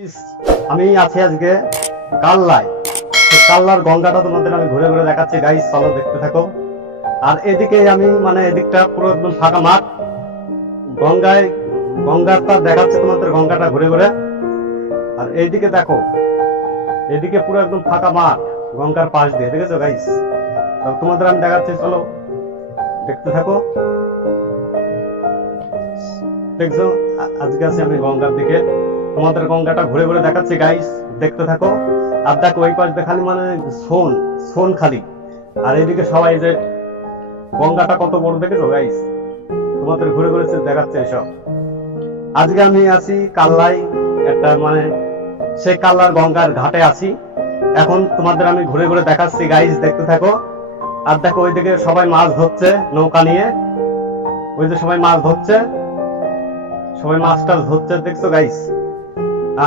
আমি আছি আজকে কাল্লায়। কাল্লার গঙ্গাটা তোমাদের আমি ঘুরে ঘুরে দেখাচ্ছি গাইস, চলো দেখতে থাকো। আর এদিকে আমি এদিকটা পুরো একদম ফাঁকা মাঠ, গঙ্গায় গঙ্গাটা দেখাচ্ছে তোমাদের, গঙ্গাটা ঘুরে ঘুরে। আর এইদিকে দেখো, এদিকে পুরো একদম ফাঁকা মাঠ গঙ্গার পাশ দিয়ে, দেখেছো গাইস? তোমাদের আমি দেখাচ্ছি, চলো দেখতে থাকো। দেখছো, আজকে আছি আমি গঙ্গার দিকে, তোমাদের গঙ্গাটা ঘুরে ঘুরে দেখাচ্ছি গাইস, দেখতে থাকো। আর দেখো ওই পাশ দিয়ে খালি সোন সোন খালি, আর এইদিকে সবাই যে গঙ্গাটা কত বড়, দেখেছো গাইস? তোমাদের ঘুরে ঘুরে দেখাচ্ছে এসব। আজকে আমি আছি কাল্লায়, একটা সেই কাল্লার গঙ্গার ঘাটে আছি এখন, তোমাদের আমি ঘুরে ঘুরে দেখাচ্ছি গাইস, দেখতে থাকো। আর দেখো ওইদিকে সবাই মাছ ধরছে নৌকা নিয়ে, ওই যে সবাই মাছ ধরছে, সবাই মাছ টাছ ধরছে, দেখছো গাইস?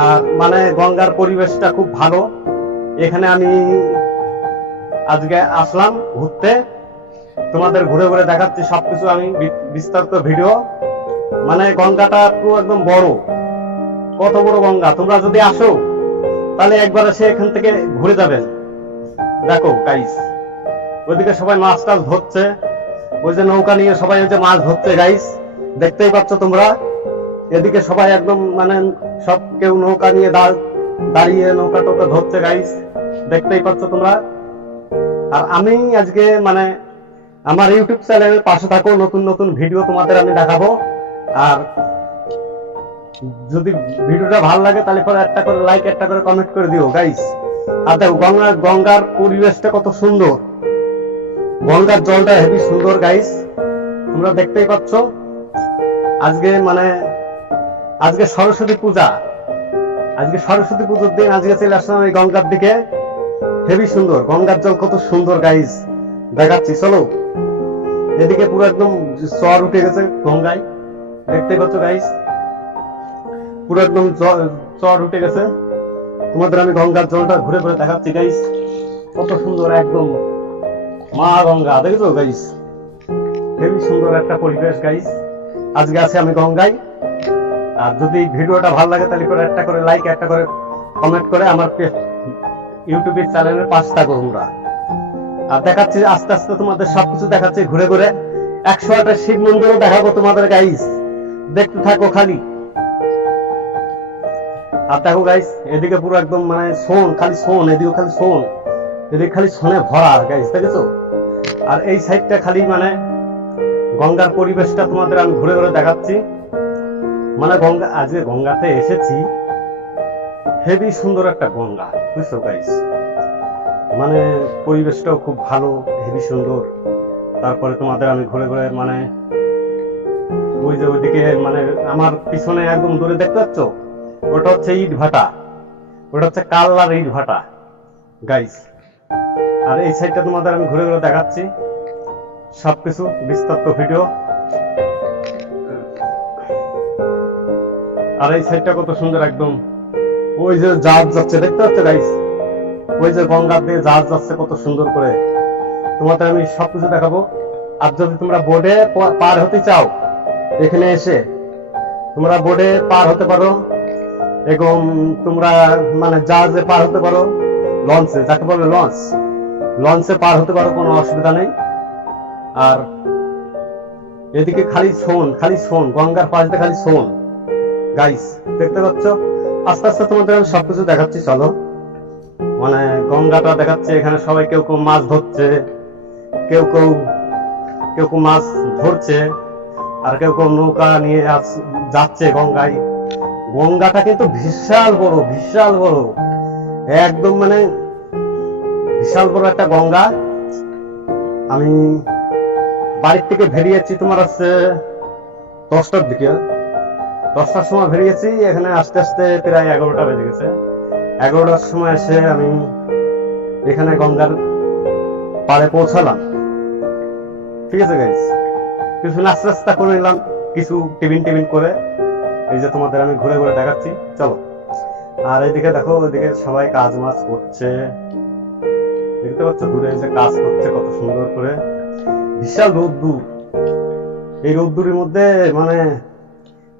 আর গঙ্গার পরিবেশটা খুব ভালো। এখানে আমি আজকে আসলাম ঘুরতে, তোমাদের ঘুরে ঘুরে দেখাচ্ছি সবকিছু আমি, বিস্তারিত ভিডিও। গঙ্গাটা পুরো একদম বড়, কত বড় গঙ্গা! তোমরা যদি আসো তাহলে একবার এসে এখান থেকে ঘুরে যাবেন। দেখো গাইস, ওইদিকে সবাই মাছ টাছ ধরছে, ওই যে নৌকা নিয়ে সবাই ওই যে মাছ ধরছে গাইস, দেখতেই পাচ্ছ তোমরা। এদিকে সবাই একদম সব কেউ নৌকা নিয়ে দাঁড়িয়ে নৌকা টোকা ধরছে গাইস, দেখতেই পাচ্ছ তোমরা। আর আমি আজকে আমার ইউটিউব চ্যানেলের পাশে থাকো, নতুন নতুন ভিডিও তোমাদের আমি দেখাবো। আর যদি ভিডিওটা ভালো লাগে তাহলে পরে একটা করে লাইক, একটা করে কমেন্ট করে দিও গাইস। আর দেখো গঙ্গার পরিবেশটা কত সুন্দর, গঙ্গার জলটা হেবি সুন্দর গাইস, তোমরা দেখতেই পাচ্ছ। আজকে আজকে সরস্বতী পূজা, আজকে সরস্বতী পুজোর দিন আজকে চলে আসলাম এই গঙ্গার দিকে, হেবি সুন্দর গঙ্গার জল, কত সুন্দর গাইস, দেখাচ্ছি চলো। এদিকে পুরো একদম চর উঠে গেছে গঙ্গায়, দেখতেই পাচ্ছ গাইস, পুরো একদম চর উঠে গেছে। তোমাদের আমি গঙ্গার জলটা ঘুরে ঘুরে দেখাচ্ছি গাইস, কত সুন্দর একদম মা গঙ্গা, দেখেছো গাইস? হেবি সুন্দর একটা পরিবেশ গাইস। আজকে আছে আমি গঙ্গায়। আর যদি ভিডিওটা ভালো লাগে তাহলে করে একটা করে লাইক, একটা করে কমেন্ট করে আমার ইউটিউবের চ্যানেলের পাশে থাকো তোমরা। আর দেখাচ্ছি আস্তে আস্তে তোমাদের সবকিছু দেখাচ্ছি ঘুরে ঘুরে। 108টা শিব মন্দিরও দেখাবো তোমাদের গাইস, দেখতে থাকো খালি। আর দেখো গাইস, এদিকে পুরো একদম সোন, খালি সোন, এদিকে খালি সোন, এদিকে খালি সোনে ভরা গাইস, দেখেছো? আর এই সাইডটা খালি গঙ্গার পরিবেশটা তোমাদের আমি ঘুরে ঘুরে দেখাচ্ছি। গঙ্গা, আজকে গঙ্গাতে এসেছি, হেবি সুন্দর একটা গঙ্গা, বুঝছো গাইস? পরিবেশটাও খুব ভালো, হেবি সুন্দর। তারপরে তোমাদের আমি ঘুরে ঘুরে ওই যে ওইদিকে আমার পিছনে একদম দূরে দেখতে পাচ্ছ, ওটা হচ্ছে ইট ভাটা, ওটা হচ্ছে কাল্লার ইট ভাটা গাইস। আর এই সাইডটা তোমাদের আমি ঘুরে ঘুরে দেখাচ্ছি সবকিছু, বিস্তারিত ভিডিও। আর এই সাইডটা কত সুন্দর একদম, ওই যে জাহাজ যাচ্ছে, দেখতে পাচ্ছ গাইস? ওই যে গঙ্গার দিয়ে জাহাজ যাচ্ছে কত সুন্দর করে, তোমাদের আমি সবকিছু দেখাবো। আর যদি তোমরা বোটে পার হতে চাও, এখানে এসে তোমরা বোটে পার হতে পারো, এবং তোমরা জাহাজে পার হতে পারো, লঞ্চে, যাকে বলে লঞ্চ, লঞ্চে পার হতে পারো, কোনো অসুবিধা নেই। আর এদিকে খালি সোন, খালি সোন, গঙ্গার পাশ দিয়ে খালি সোন গাইস, দেখতে পাচ্ছ? আস্তে আস্তে তোমাদের আমি সবকিছু দেখাচ্ছি, চলো। গঙ্গাটা দেখাচ্ছে, এখানে সবাই কেউ কেউ মাছ ধরছে, কেউ কেউ কেউ কেউ মাছ ধরছে, আর কেউ কেউ নৌকা নিয়ে যাচ্ছে গঙ্গায়। গঙ্গাটা কিন্তু বিশাল বড়, বিশাল বড়, একদম বিশাল বড় একটা গঙ্গা। আমি বাড়ির থেকে বেরিয়েছি তোমার হচ্ছে 10টার দিকে, 10টার সময় বেরিয়েছি, এখানে আস্তে আস্তে প্রায় 11টা বেজে গেছে। 11টার সময় এসে আমি এখানে গঙ্গার পাড়ে পৌঁছালাম, ঠিক আছে গাইস? কিছু নাস্তা করে নিলাম, কিছু টিফিন করে, এই যে তোমাদের আমি ঘুরে ঘুরে দেখাচ্ছি, চলো। আর এইদিকে দেখো, ওইদিকে সবাই কাজ মাছ করছে, দেখতে পাচ্ছ দূরে যে কাজ করছে কত সুন্দর করে। বিশাল রোদ্দুর, এই রোদ্দুরের মধ্যে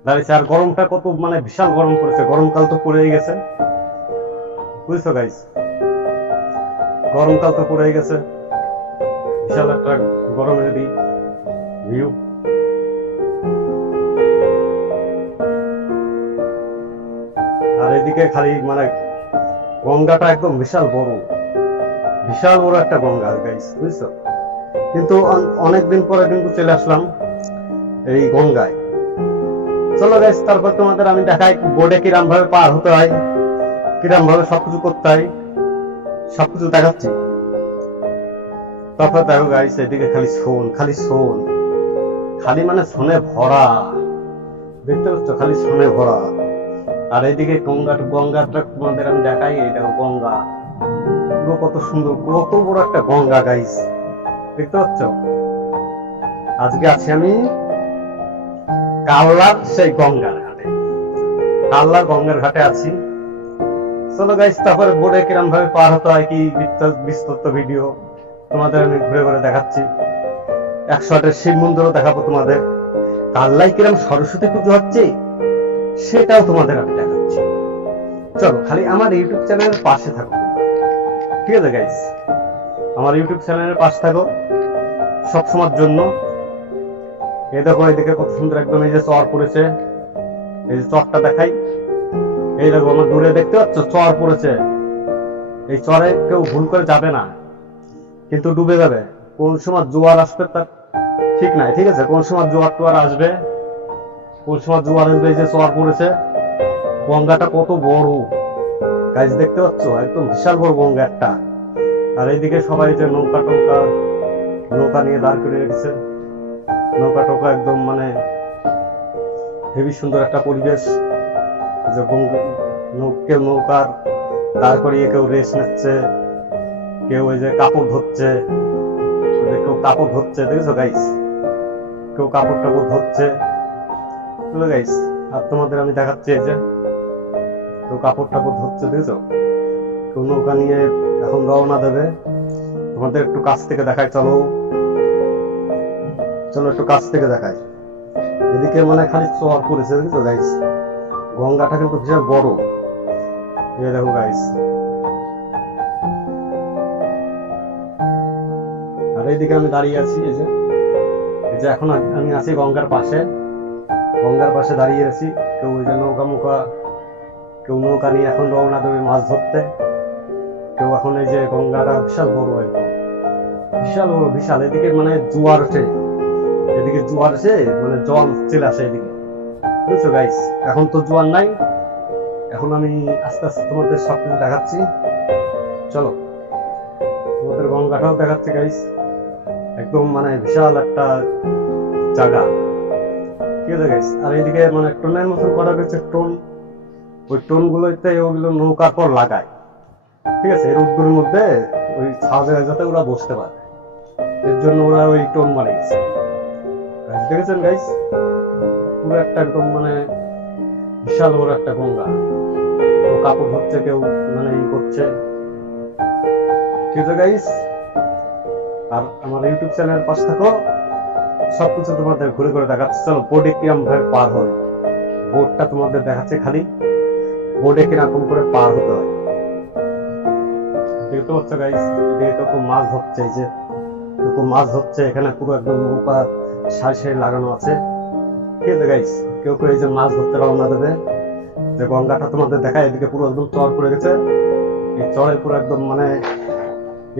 দাঁড়িয়েছে। আর গরমটা কত মানে বিশাল গরম পড়েছে, গরমকাল তো পড়েই গেছে, বুঝছো গাইস? গরমকাল তো পড়েই গেছে, বিশাল একটা গরমের ভিউ। আর এদিকে খালি মানে গঙ্গাটা একদম বিশাল বড়, বিশাল বড় একটা গঙ্গা গাইস, বুঝছো? কিন্তু অনেকদিন পরে কিন্তু চলে আসলাম এই গঙ্গায়। চলো গাইস, তারপর তোমাদের আমি দেখাই বোটে কিরম ভাবে পার হতে হয়, কিরম ভাবে সবকিছু করতে হয়, সবকিছু দেখাচ্ছি। তারপর দেখো গাইস, এদিকে খালি শোন, খালি শোন, খালি মানে শোনে ভরা, দেখতে পাচ্ছ? খালি শোনে ভরা। আর এইদিকে গঙ্গাটা তোমাদের আমি দেখাই, এটা গঙ্গা পুরো কত সুন্দর, কত বড় একটা গঙ্গা গাইস, দেখতে পাচ্ছ? আজকে আছি আমি কাল্লার সেই গঙ্গার ঘাটে, কাল্লার গঙ্গার ঘাটে আছি। চলো গাইস, তারপরে বোর্ডে কিরম ভাবে পার হতে হয় কি বিস্তৃত ভিডিও তোমাদের আমি ঘুরে ঘুরে দেখাচ্ছি। 108 শিব মন্দিরও দেখাবো তোমাদের, কাল্লায় কিরম সরস্বতী পুজো হচ্ছে সেটাও তোমাদের আমি দেখাচ্ছি। চলো খালি আমার ইউটিউব চ্যানেলের পাশে থাকো, ঠিক আছে গাইস? আমার ইউটিউব চ্যানেলের পাশে থাকো সবসময়ের জন্য। এই দেখো এদিকে কত সুন্দর একদম এই যে চর পড়েছে, এই যে চরটা দেখাই, এই দেখো আমার দূরে দেখতে পাচ্ছ চর পড়েছে। এই চরে কেউ ভুল করে যাবে না, কিন্তু ডুবে যাবে। কোন সময় জোয়ার আসবে তার ঠিক নাই, ঠিক আছে? কোন সময় জোয়ার টোয়ার আসবে, কোন সময় জোয়ার আসবে। এই যে চর পড়েছে, গঙ্গাটা কত বড় গাইস, দেখতে পাচ্ছ? একদম বিশাল বড় গঙ্গা একটা। আর এইদিকে সবাই যে নৌকা নিয়ে দাঁড় করে রেখেছে, নৌকা টোকা একদম মানে হেবি সুন্দর একটা পরিবেশ। যে কেউ নৌকার দাঁড় করিয়ে কেউ রেস্ট নিচ্ছে, কেউ ওই যে কাপড় ধরছে, কেউ কাপড় ধরছে, দেখেছো গাইস? কেউ কাপড় টাপড় ধরছে গাইস। আর তোমাদের আমি দেখাচ্ছি এই যে কেউ কাপড় টাপড় ধরছে, দেখেছো? কেউ নৌকা নিয়ে এখন রওনা দেবে। তোমাদের একটু কাছ থেকে দেখাই, চলো চলো একটু কাছ থেকে দেখাই। এদিকে মানে খালি চর পড়েছে, দেখেছো গাইস? গঙ্গাটা কিন্তু বিশাল বড়, এই দেখো গাইস। আর এইদিকে আমি দাঁড়িয়ে আছি, এই যে এখন আমি আছি গঙ্গার পাশে, গঙ্গার পাশে দাঁড়িয়ে আছি। কেউ ওই যে কেউ নৌকা নিয়ে এখন রওনা দেবে মাছ ধরতে, কেউ এখন এই যে গঙ্গাটা বিশাল বড়, একদম বিশাল বড়, বিশাল। এদিকে মানে জোয়ার ওঠে, এদিকে জোয়ার এসে মানে জল চলে আসে এদিকে, বুঝছো গাইস? এখন তো জোয়ার নাই, এখন আমি আস্তে আস্তে তোমাদের সবকিছু দেখাচ্ছি। চলো তোমাদের গঙ্গাটাও দেখাচ্ছি গাইস, একদম মানে বিশাল একটা জায়গা, ঠিক আছে গাইস? আর এইদিকে মানে টোনের মতন করা হয়েছে, টোন। ওই টোন গুলোতে ওগুলো নৌকার পর লাগায়, ঠিক আছে? এই রোদগুলোর মধ্যে ওই ছাদে যাতে ওরা বসতে পারে, এর জন্য ওরা ওই টোন বানিয়েছে। দেখেছেন গাইস? পুরো একটা একদম মানে বিশাল বড় একটা গঙ্গা। ও কাপড় ধরছে, কেউ মানে ই করছে, ঠিক আছে গাইস? আর আমার ইউটিউব চ্যানেলের পাশে থাকো, সবকিছু তোমাদের ঘুরে ঘুরে দেখাচ্ছে। চলো বোর্ডে কিরম ভাবে পার হয়, বোর্ডটা তোমাদের দেখাচ্ছে, খালি বোর্ডে কিরকম করে পার হতে হয়, দেখতে পাচ্ছ গাইস? এদিকে কেউ মাছ ধরছে, এই যে কেউ মাছ ধরছে, এখানে পুরো একদম নৌকা সারি সারি লাগানো আছে, ঠিক আছে গাইস? কেউ এই যে মাছ ধরতে রওনা দেবে। যে গঙ্গাটা তোমাদের দেখায়, এদিকে পুরো একদম চর পড়ে গেছে, এই চরের পুরো একদম মানে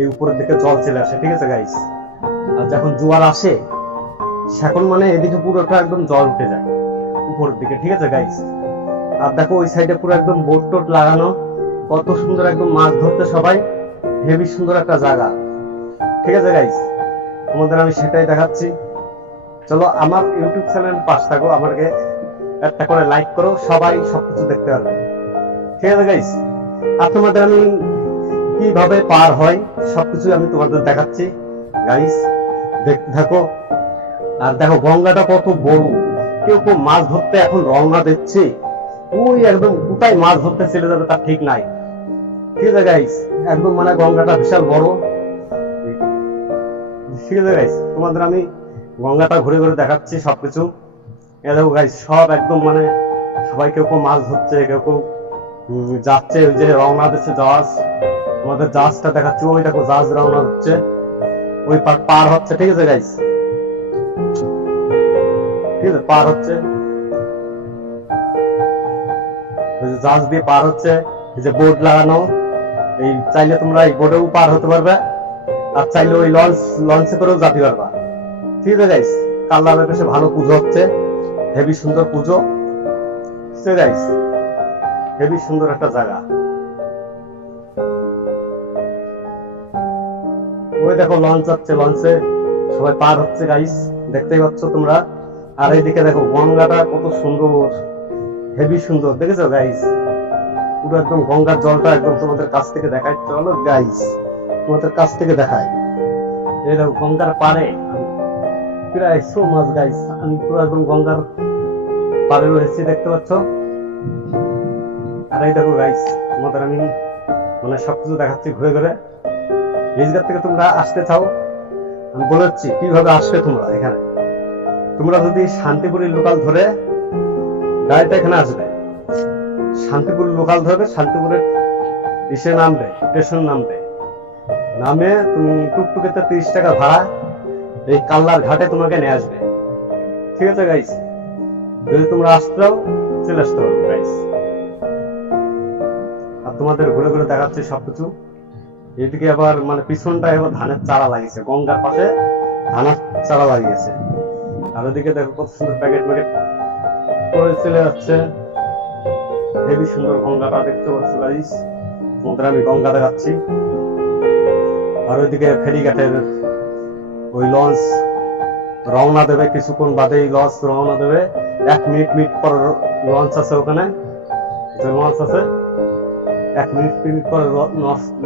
এই উপরের দিকে জল চলে আসে, ঠিক আছে গাইস? আর যখন জোয়ার আসে সেখন মানে এদিকে পুরোটা একদম জল উঠে যায় উপরের দিকে, ঠিক আছে গাইস? আর দেখো ওই সাইডে পুরো একদম বোট টোট লাগানো, কত সুন্দর, একদম মাছ ধরতে সবাই হেবি সুন্দর একটা জায়গা, ঠিক আছে গাইস? তোমাদের আমি সেটাই দেখাচ্ছি। চলো আমার ইউটিউব চ্যানেল পাশ থাকো, আমাকে একটা করে লাইক করো, সবাই সবকিছু দেখতে পারবে, ঠিক আছে গাইস? আর তোমাদের আমি কিভাবে পার হয় সবকিছু আমি তোমাদের দেখাচ্ছি গাইস, দেখতে থাকো। আর দেখো গঙ্গাটা কত বড়, কেউ মাছ ধরতে এখন রওনা দিচ্ছে, ওই একদম কোথায় মাছ ধরতে চলে যাবে তার ঠিক নাই, ঠিক আছে গাইস? একদম মানে গঙ্গাটা বিশাল বড়, ঠিক আছে গাইস? তোমাদের আমি গঙ্গাটা ঘুরে ঘুরে দেখাচ্ছি সবকিছু, এ দেখো গাইস, সব একদম মানে সবাই কেউ কেউ মাছ ধরছে, কেউ কেউ যাচ্ছে, ওই যে রওনা দিচ্ছে জাহাজ। তোমাদের জাহাজটা দেখাচ্ছি, ওই দেখো জাহাজ রওনা হচ্ছে, ওই পার হচ্ছে, ঠিক আছে গাইস, ঠিক আছে, পার হচ্ছে, জাহাজ দিয়ে পার হচ্ছে। এই যে বোর্ড লাগানো, এই চাইলে তোমরা এই বোর্ডেও পার হতে পারবে, আর চাইলে ওই লঞ্চে করেও যেতে পারবা, ঠিক আছে গাইস। কাল্লারের পাশে ভালো পুজো হচ্ছে, হেভি সুন্দর পুজো, ঠিক আছে গাইস, হেভি সুন্দর একটা জায়গা। ওই দেখো লঞ্চ যাচ্ছে, লঞ্চে সবাই পার হচ্ছে গাইস, দেখতেই পাচ্ছ তোমরা। আর এইদিকে দেখো গঙ্গাটা কত সুন্দর, হেভি সুন্দর, দেখেছো গাইস? পুরো একদম গঙ্গার জলটা একদম তোমাদের কাছ থেকে দেখাই, চলো গাইস তোমাদের কাছ থেকে দেখাই। এই দেখো গঙ্গার পাড়ে প্রায় সো মাছ গাইস, আমি পুরো একদম গঙ্গার পাড়ে রয়েছি, দেখতে পাচ্ছ। আর এই দেখো গাইস, তোমাদের আমি মানে সবকিছু দেখাচ্ছি ঘুরে ঘুরে। এই জায়গা থেকে তোমরা আসতে চাও, আমি বলে দিচ্ছি কিভাবে আসবে তোমরা এখানে। তোমরা যদি শান্তিপুরের লোকাল ধরে ডাইরেক্ট এখানে আসবে, শান্তিপুর লোকাল ধরবে, শান্তিপুরের ইসে নামবে, স্টেশন নামবে, নামে তুমি টুকটুকেতে 30 টাকা ভাড়া এই কাল্লার ঘাটে তোমাকে নিয়ে আসবে, ঠিক আছে গাইস? যদি তোমরা আসতেও চলে আসতে পারো গাইস। আর তোমাদের ঘুরে ঘুরে দেখাচ্ছে সবকিছু। এদিকে আবার মানে পিছনটায় আবার ধানের চারা লাগিয়েছে, গঙ্গার পাশে ধানের চারা লাগিয়েছে। আর ওদিকে দেখো কত সুন্দর প্যাকেট ম্যাকেট করে চলে যাচ্ছে, হেবি সুন্দর গঙ্গাটা দেখতে পাচ্ছ গাইস। তোমাদের আমি গঙ্গা দেখাচ্ছি। আর ওইদিকে ফেরিঘাটের ওই লঞ্চ রওনা দেবে, কিছুক্ষণ বাদেই লঞ্চ রওনা দেবে, 1 মিনিট পর লঞ্চ আছে ওখানে, যে লঞ্চ আছে 1 মিনিট পরে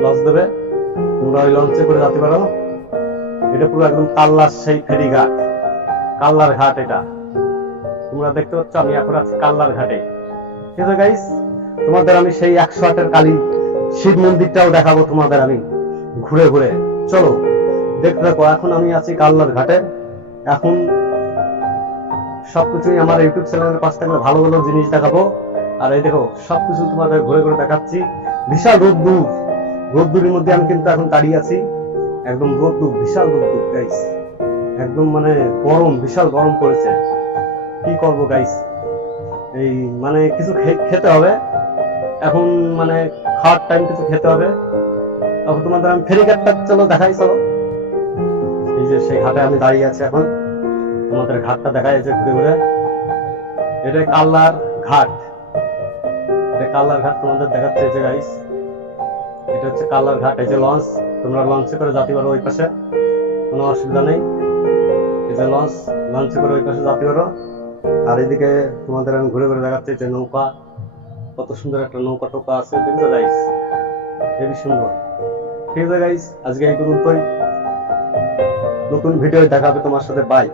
লঞ্চ দেবে, তোমরা ওই লঞ্চে করে যেতে পারো। এটা পুরো একদম কাল্লার সেই ফেরিঘাট, কাল্লার ঘাট এটা তোমরা দেখতে পাচ্ছ। আমি এখন আছি কাল্লার ঘাটে, ঠিক আছে গাইস? তোমাদের আমি সেই 108-এর কালী শিব মন্দিরটাও দেখাবো তোমাদের আমি ঘুরে ঘুরে, চলো দেখতে থাকো। এখন আমি আছি কাল্লার ঘাটে। এখন সবকিছুই আমার ইউটিউব চ্যানেলের পাশ থেকে ভালো ভালো জিনিস দেখাবো। আর এই দেখো সবকিছু তোমাদের ঘুরে ঘুরে দেখাচ্ছি। বিশাল রোদ্দুরের মধ্যে আমি কিন্তু এখন দাঁড়িয়ে আছি, একদম রোদ্দুর, বিশাল রোদ্দুর গাইস, একদম মানে গরম, বিশাল গরম পড়েছে। কি করবো গাইস, এই মানে কিছু খেতে হবে এখন, মানে খাওয়ার টাইম কিছু খেতে হবে। তখন তোমাদের আমি ফেরিঘাটটা চলো দেখাই, চলো। এই যে সেই ঘাটে আমি দাঁড়িয়ে আছি এখন, তোমাদের ঘাটটা দেখা যাচ্ছে ঘুরে ঘুরে। এটা কাল্লার ঘাট, এটা কাল্লার ঘাট তোমাদের দেখাচ্ছে এই যে গাইস, এটা হচ্ছে কাল্লার ঘাট। এই যে লঞ্চ, তোমরা লঞ্চে করে যেতে পারো ওই পাশে, কোনো অসুবিধা নেই। এই যে লঞ্চে করে ওই পাশে যেতে পারো। আর এদিকে তোমাদের আমি ঘুরে ঘুরে দেখাচ্ছি যে নৌকা, কত সুন্দর একটা নৌকা টোকা আছে, দেখছো গাইস? হেবি সুন্দর, ঠিক আছে গাইস? আজকে এই পর্যন্তই, নতুন ভিডিও দেখাবে তোমার সাথে, বাই।